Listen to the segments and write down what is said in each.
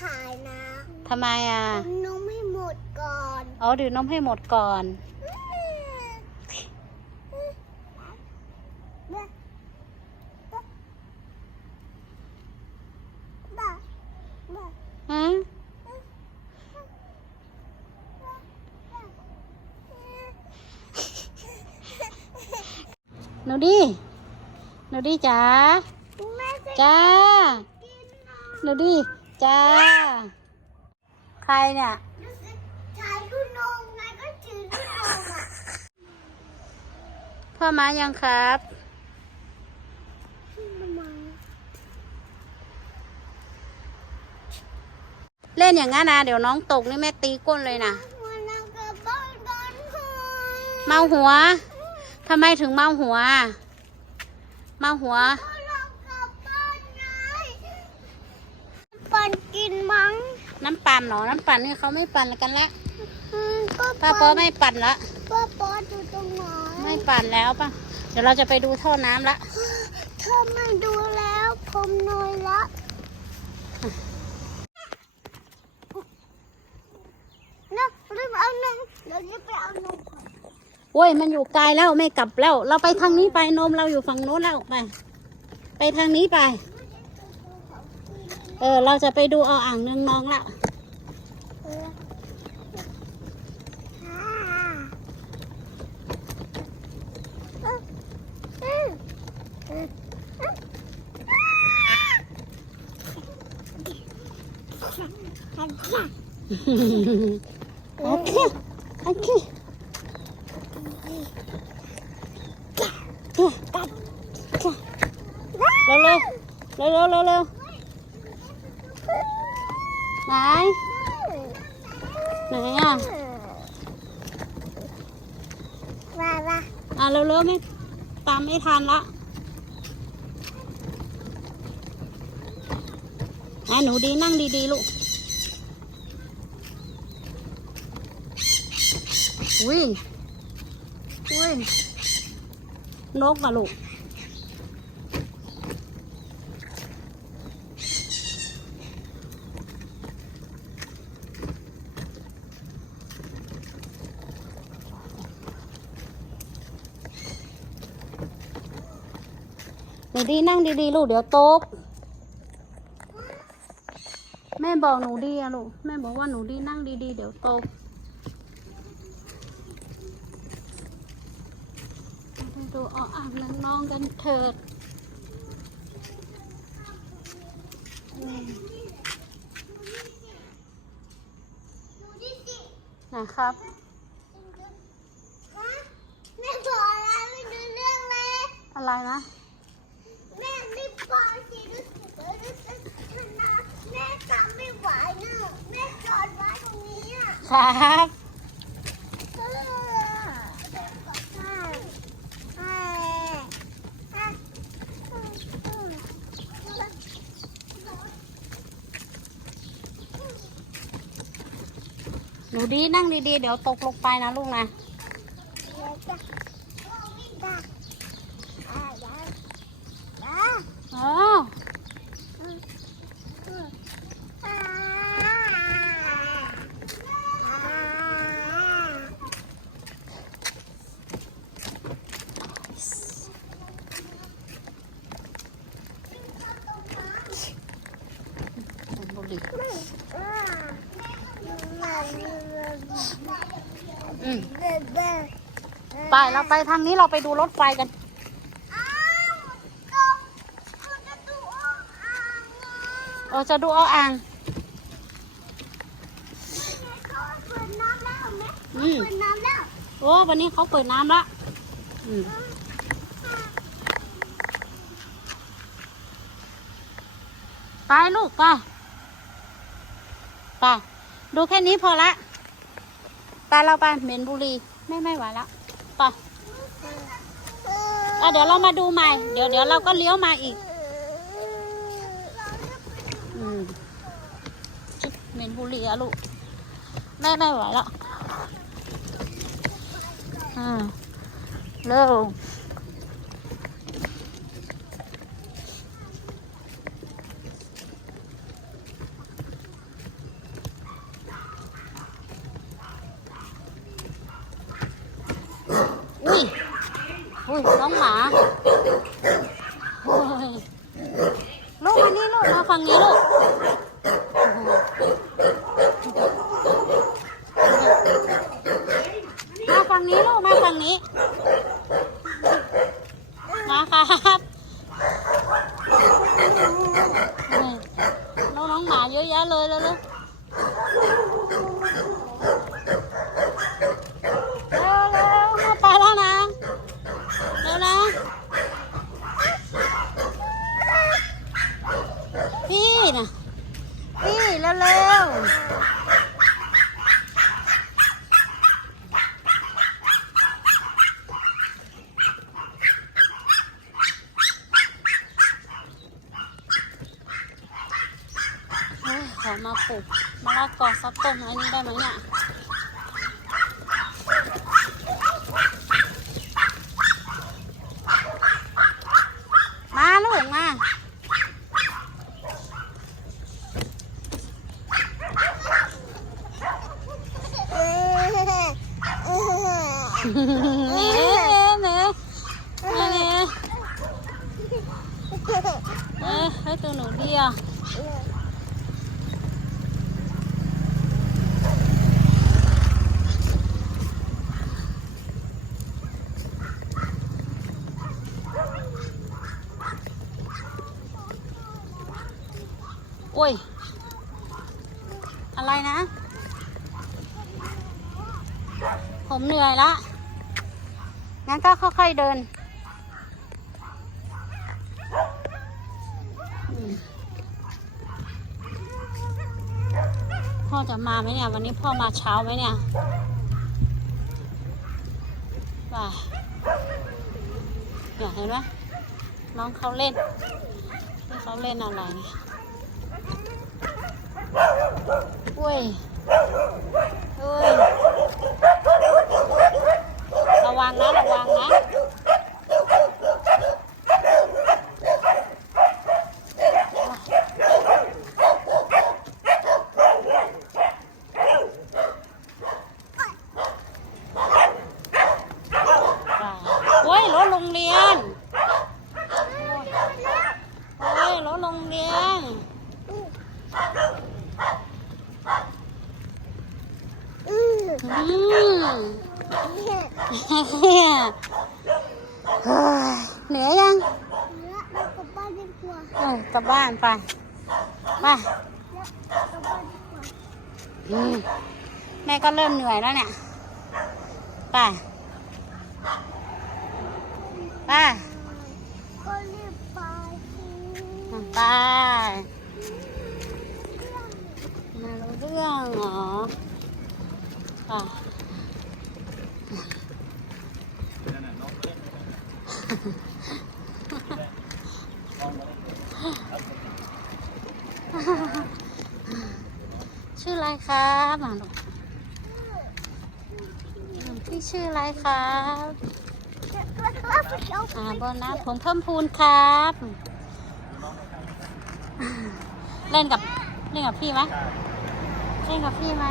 ถ่ายนะทำไมอะกินนมให้หมดก่อนอ๋อดื่มนมให้หมดก่อนบ้าบ้าฮะหนูดี หนูดีจ๋าแม่จะจ้ากินนมหนูดี จ้า ใครเนี่ยถ่ายลูกนมไงก็ถือลูกนมอะพ่อมายังครับ เล่นอย่างนั้นนะเดี๋ยวน้องตกนี่แม่ตีก้นเลยนะวันนั้นก็บ้านกันค่ะเมาหัวทำไมถึงเมาหัว เมาหัวก็เรากลับบ้านไงปันกินมั้ง น้ำปั่นเหรอ น้ำปั่นนี่เขาไม่ปั่นกันละอืมก็ป้าปอไม่ปั่นละ ป้าปออยู่ตรงไหนไม่ปั่นแล้วป่ะ เดี๋ยวเราจะไปดูท่อน้ำละ เธอไม่ดูแล้วผมเหน้อยละนะรีบเอานมเดี๋ยวรีบไปเอานมก่อนโอ้ยมันอยู่ไกลแล้วไม่กลับแล้ว เราไปทางนี้ไปนมเราอยู่ฝั่งโน้นแล้วไป ไปทางนี้ไป เออ เราจะไปดูเอาอ่างนึงน้องละเอออ่าเออเออเอออ่าโอเคโอเคเร็วเร็วเร็วเร็วเร็วเร็ว ไหน ไหนอะว่าว่าอะเร็วเร็วไม่ตามไม่ทันละอะหนูดีนั่งดีๆลูกอุ้ยอุ้ยนกอะลูก หนูดีนั่งดีๆ ลูก เดี๋ยวตก แม่บอกหนูดีอะลูก แม่บอกว่าหนูดีนั่งดีๆ เดี๋ยวตกไปดูเอาอ่างน้องๆกันเถิดอืมนะครับฮะแม่บอกแล้วไม่ดูเรื่องเลยอะไรนะ แม่รีบบอกสิรู้สึกว่ารู้สึกชนะแม่จำไม่ไหวเนอะแม่จอดไว้ตรงนี้อะ ครับหนูดีนั่งดีๆ เดี๋ยวตกลงไปนะลูกนะเดี๋ยวจะจ้ะอ่าจ้ะจ้ะอ๋อาอ่า บุหรี่อืม ไปทางนี้เราไปดูรถไฟกันเราจะดูเอาอ่าง อืมโอ้วันนี้เขาเปิดน้ำละอืมไปลูกไปไปดูแค่นี้พอละไปเราไปเหม็นบุรี ไม่ไม่ไหวละไป อะเดี๋ยวเรามาดูใหม่ เดี๋ยวเดี๋ยวเราก็เลี้ยวมาอีก อืมชิบเหม็นบุรีอะลูกแม่ไม่ไหวแล้ว อืมเร็ว อุ้ยน้องหมาโอ้ยลูกมานี่ลูกมาฝั่งนี้ลูกมา มาฝั่งนี้ มาครับน้องน้องหมาเยอะแยะเลยเลยเลยเร็วเร็วมาไปแล้วนะเร็วนะพี่นะพี่เร็วเร็วเฮ้ย ขอมาปลูกมะละกอซับต้นอันนี้ได้ไหมเนี่ยมาลูกมา แหม่แหม่แหม่แหม่เอ้ยให้ตัวหนูเดียวโอ้ย อะไรนะ ผมเหนื่อย ละ งั้นก็ค่อยๆเดิน พ่อจะมาไหมเนี่ย วันนี้พ่อมาเช้าไหมเนี่ยว่าเนี่ยเห็นไหมน้องเขาเล่นนี่เขาเล่นอะไรเนี่ยอุ้ยอุ้ย ระวังนะระวังนะโอ้ยรถโรงเรียน โอ้ยรถโรงเรียนอืม เฮ้ยเหนื่อยยังเออกลับบ้านไปไปอืมแม่ก็เริ่มเหนื่อยแล้วเนี่ย ไป ไป ไปมารู้เรื่องเหรอไป ชื่ออะไร ครับมาลูพี่ชื่ออะไรครับอ่าโบนัสผมเพิ่มพูนครับ เล่นกับเล่นกับพี่ไหมเล่นกับพี่ไหม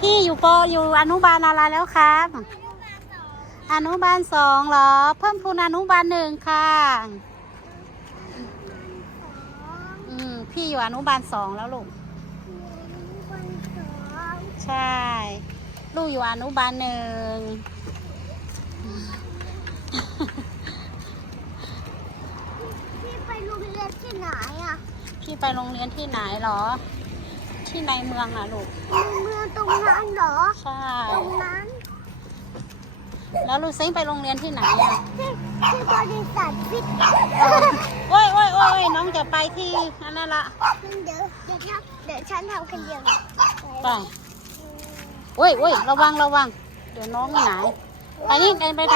พี่อยู่ปออยู่อนุบาลอะไรแล้วครับ อนุบาลสองเหรอ เพิ่มพูนอนุบาลหนึ่งค่ะอืมพี่อยู่อนุบาลสองแล้วลูก ใช่ ลูกอยู่อนุบาลหนึ่ง พี่ไปโรงเรียนที่ไหนอะพี่ไปโรงเรียนที่ไหนเหรอ ที่ในเมืองอะลูกในเมืองตรงนั้นเหรอ ใช่ ตรงนั้นแล้วลูกซิงไปโรงเรียนที่ไหนอะที่ที่บริษัทพิษโอ้ยโอ้ยโอ้ยโอ้ยน้องจะไปที่อันนั้นละเดี๋ยวเดี๋ยวทำเดี๋ยวฉันทำคนเดียวไป โอ้ยโอ้ยระวังระวัง เดี๋ยวน้องหงายไปนี่ไปไปไป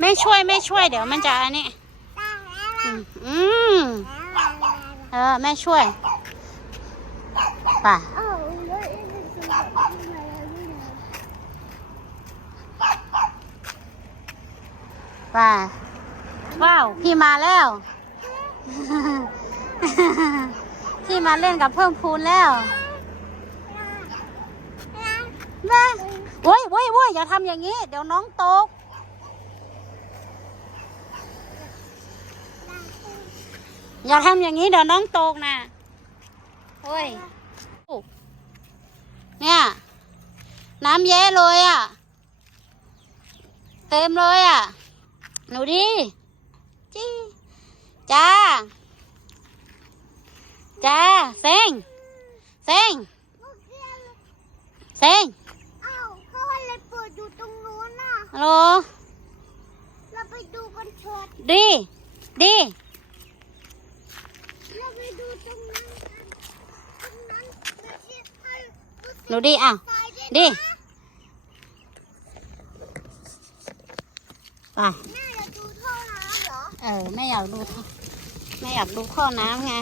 ไม่ช่วยไม่ช่วย เดี๋ยวมันจะอันนี้อืมอืมเออแม่ช่วยไปเออแล้วเอ็นจะมาแล้วนี่นะไปว้าว พี่มาแล้ว พี่มาเล่นกับเพิ่มพูนแล้ว มาโว้ยโว้ยโว้ยอย่าทำอย่างนี้ เดี๋ยวน้องตก อย่าทำอย่างนี้เดี๋ยวน้องตกนะโอ้ย เนี่ย น้ำเย้เลยอะ เต็มเลยอะ หนูดีจีจ้า จ้าเซ็งเซ็งเซ็ง ฮัลโหล เราไปดูกันเถิดดี ดี เราไปดูตรงนั้นกันตรงนั้นไม่ใช่ให้หนูดีอะไฟด้วยดีนะไปแม่จะดูท่อน้ำเหรอ เออไม่อยากดูท่อไม่อยากดูข้อน้ำไง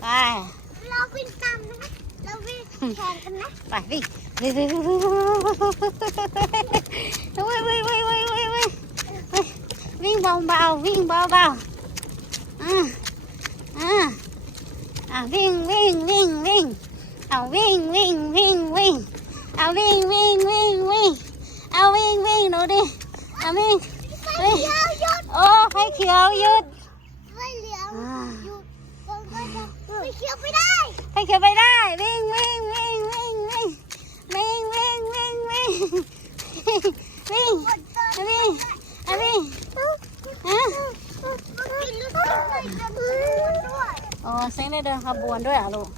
ไป เราวิ่งตามนะเราวิ่งแข่งกันนะ ไปวิ่ง Ui, ui, ui, ui, ui, ui, ui, ui. Vinh bồng bào, vinh bò bào. À, à. À, vinh, vinh, vinh, vinh. À, vinh, vinh, vinh, vinh. À, vinh, vinh, vinh, vinh. À, vinh, vinh, nó đi. À, vinh. Vinh. Ô, phải kiểu dứt. À. Phải kiểu phải đây. Phải kiểu phải đây. Vinh, vinh, vinh. วิ่งวิ่งวิ่งอ๋อเซ็งได้เดินขบวนด้วยอะลูก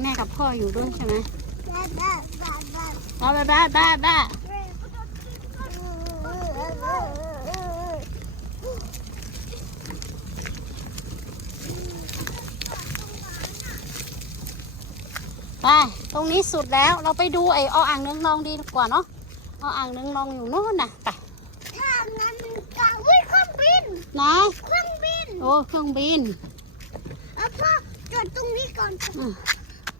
แม่กับพ่ออยู่ด้วยใช่ไหมบ้าบ้าบ้าบ้าบ้าบ้า ไปตรงนี้สุดแล้วเราไปดูไอ้ออ่างเนืองนองดีกว่าเนาะออ่างเนืองนองอยู่โน่นน่ะไปถ้างั้นกะวิ่งเครื่องบินนะเครื่องบินโอ้เครื่องบินแล้วพ่อจอดตรงนี้ก่อนอืม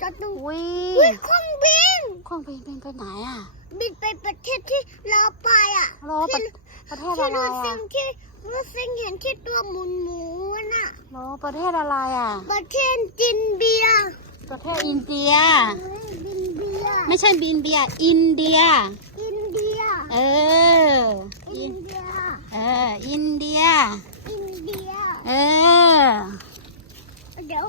จอดตรงวิ่วิ่งงเครื่องบินเครื่องบินเป็นไปไหนอะบินไปประเทศที่เราไปอะรอประที่ประเทศที่อะไรรู้สึอะงที่รู้สึงเห็นที่ตัวหมุนหมูน่ะรอประเทศอะไรอะ ประเทศจินเบีย ประเทศอินเดีย บินเบียไม่ใช่บินเบียร์อินเดีย อินเดีย เอออิอินนเดีย เออ อินเดีย อินเดีย เออ เดี๋ยว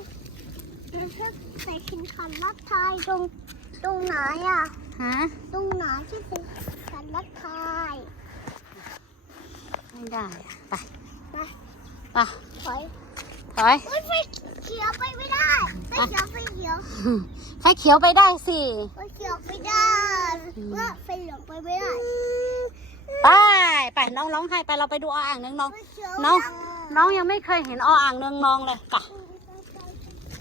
เราจะใส่คินคันรัดไทยตรงตรงไหนอะ ฮะ ตรงไหนที่เป็นคันรัดไทยไม่ได้อะไปไป ไป ถอย ถอย อุ้ยไฟเขียวไปไม่ได้ไฟเขียวไฟเขียวไฟเขียวไปได้สิ ไฟเขียวไปได้ว่าไฟเหลืองไปไม่ได้ไป ไปน้องร้องไห้ไปเราไปดูออ่างเนืองนอง ไฟเขียวน้อง น้องยังไม่เคยเห็นออ่างเนืองนองเลยไป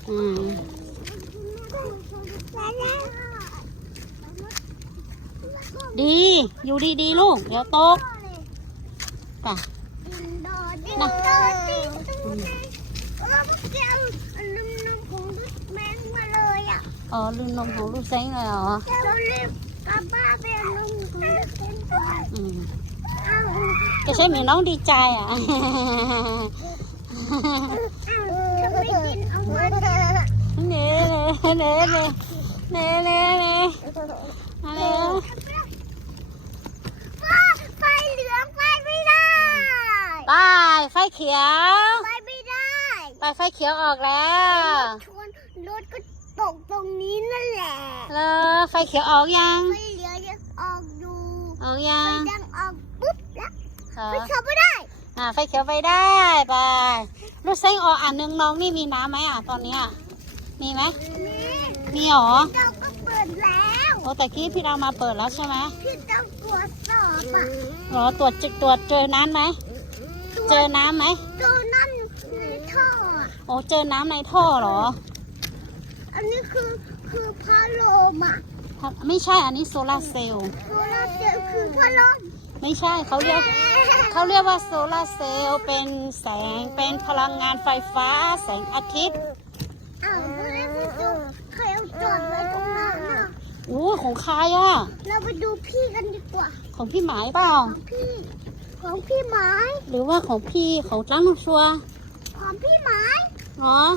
อืมดี อยู่ดีดีๆลูก เดี๋ยวตกไปดินดอดินดอดินดอเอ อเมื่อกี้เอาลืมลืมของลูกแมงมาเลยอะอ๋อลืมนมของลูกเซ้งเลยเหรอเรารีบกลับบ้านไปเอานมของลูกแมงก่อนอืมเอาก็ใช่เหมือนน้องดีใจอะ เอาทำไมกินเอามาเน่เน่เน่เน่เน่เน่มาเร็วฟ้าไฟเหลืองไฟไม่ได้ ไปไฟเขียวไฟ ไม่ได้ไปไฟเขียวออกแล้วชนรถก็ตกตรงนี้นั่นแหละแล้วไฟเขียวออกยังไฟเหลืองยังออกอยู่ออกไฟยังแดงออกปุ๊บแล้วเหรอไฟเขียวไม่ได้อ่าไฟเขียวไปได้ไปลูกเซ้งออกอ่านนึงน้องนี่มีน้ำไหมอะตอนเนี้ยมีไหมนี่มีหรอเราก็เปิดแล้วโอ้แต่กี้พี่เรามาเปิดแล้วใช่ไหมพี่ต้องตรวจสอบอะหรอตรวจจิตรวจเจอน้ำไหมเจอน้ำไหมตัวนั่นในท่อ อะโอ้เจอน้ำในท่อเหรอ อันนี้คือคือพัดลมอะไม่ใช่อันนี้โซลาร์เซลล์โซลาร์เซลล์คือพัดลมไม่ใช่เขาเรียกเขาเรียกว่าโซลาร์เซลล์เป็นแสงเป็นพลังงานไฟฟ้า แสงอาทิตย์อ้าวแล้วนี่คือใครเอาจอดไว้ตรงนั้นอะอู้ของใครอะเราไปดูพี่กันดีกว่า ของพี่หมายเปล่าของพี่ของพี่ไม้หรือว่าของพี่ของจ้างลูกชัวร์ของพี่ไม้เนาะ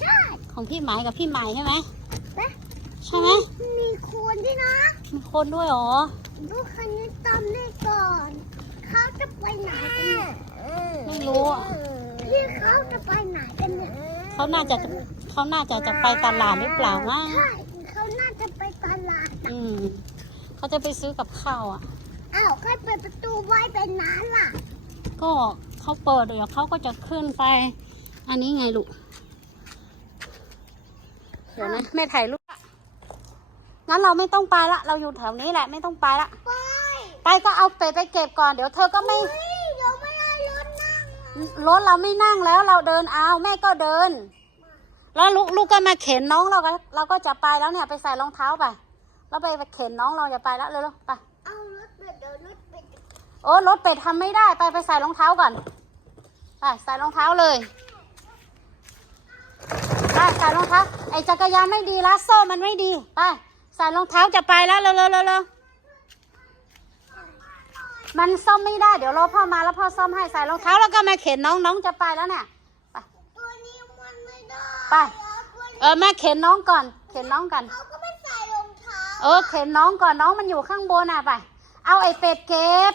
ใช่ของพี่หมายกับพี่หมายใช่ไหมนะใช่ไหมมีคนด้วยนะ มีคนด้วยเหรอดูคันนี้ตามเลขก่อนใคเขาจะไปไหนกันเนี่ยไม่รู้อะพี่เขาจะไปไหนกันเนี่ยเขาน่าจะเขาน่าจะจะไปตลาดหรือเปล่าวะใช่เขาน่าจะไปตลาดอืมเขาจะไปซื้อกับข้าวอะอ้าวใครเปิดประตูไว้เป็นน้านล่ะ ก็เขาเปิดเดี๋ยวเขาก็จะขึ้นไป อันนี้ไงลูก เดี๋ยวนะแม่ถ่ายรูปละงั้นเราไม่ต้องไปละ เราอยู่แถวนี้แหละไม่ต้องไปละ ไปไปก็เอาเป็ดไปเก็บก่อน เดี๋ยวเธอก็ไม่เฮ้ยเดี๋ยวไม่ได้รถนั่งอะรถเราไม่นั่งแล้วเราเดินเอาแม่ก็เดิน แล้วลูกลูกก็มาเข็นน้องเราก็เราก็จะไปแล้วเนี่ยไปใส่รองเท้าไปแล้วไปเข็นน้องเราจะไปแล้วเร็วๆไปเอารถเป็ดเดี๋ยวรถเป็ดโอ้รถเป็ดทำไม่ได้ไปไปใส่รองเท้าก่อนไปใส่รองเท้าเลยไป ใส่รองเท้าไอ้จักรยานไม่ดีละโซ่มันไม่ดีไปใส่รองเท้าจะไปแล้วเร็วๆเร็วๆมันซ่อมไม่ได้เดี๋ยวรอพ่อมาแล้วพ่อซ่อมให้ใส่รองเท้าแล้วก็มาเข็นน้องน้องจะไปแล้วเนี่ยไปตัวนี้มันไม่ได้ไปอะตัวนี้เออแม่เข็นน้องก่อน เข็นน้องก่อนเขาก็ไม่ใส่รองเท้าเออเข็นน้องก่อนน้องมันอยู่ข้างบนอะไป เอาไอ้เป็ดเก็บ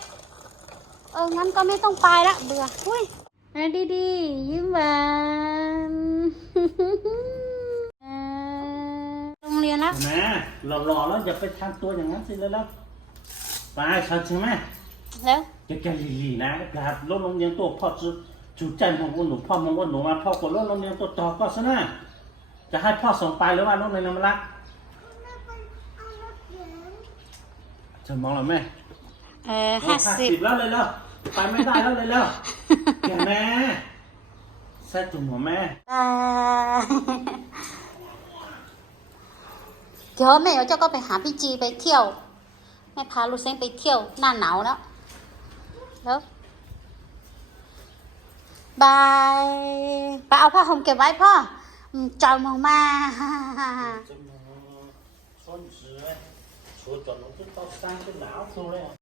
เอองั้นก็ไม่ต้องไปละเบื่ออุ้ยนะดีดีๆยิ้มหวานเอ่อ โรงเรียนแล้วนะหล่อๆแล้วอย่าไปทำตัวอย่างนั้นสิแล้วแล้วไปชัดใช่ไหมแล้วแกแกหลีๆนะแบบรถโรงเรียนตัวพ่อจะจูใจมองว่าหนูพ่อมองว่าหนูมาพ่อกดรถโรงเรียนตัวต่อก็ซะนะจะให้พ่อส่งไปหรือว่ารถในน้ำรักไม่เป็นเอารถเก๋งจะมองเหรอแม่เออห้าสิบแล้วเลยแล้วไปไม่ได้แล้วเลยแล้วแกแม่ ใส่ถุงหัวแม่อ่าเดี๋ยวแม่เจ้าก็ไปหาพี่จีไปเที่ยวแม่พาลูกเซ้งไปเที่ยวหน้าหนาวแล้ว แล้วบายไปเอาผ้าห่มเก็บไว้พ่ออืมจอยมองมาจะมองส้นเสือชวนจอดรถขึ้นต้นสร้างขึ้นหนาวสู้เลย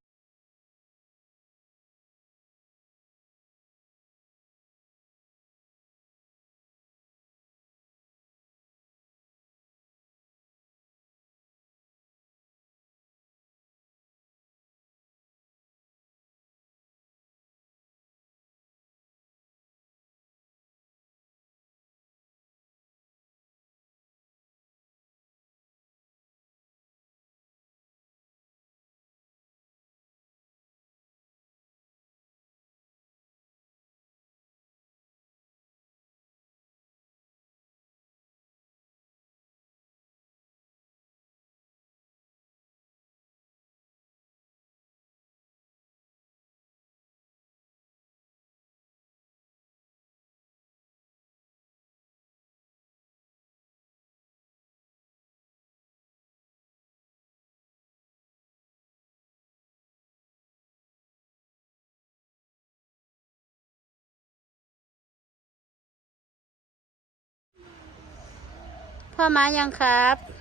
พ่อมายังครับ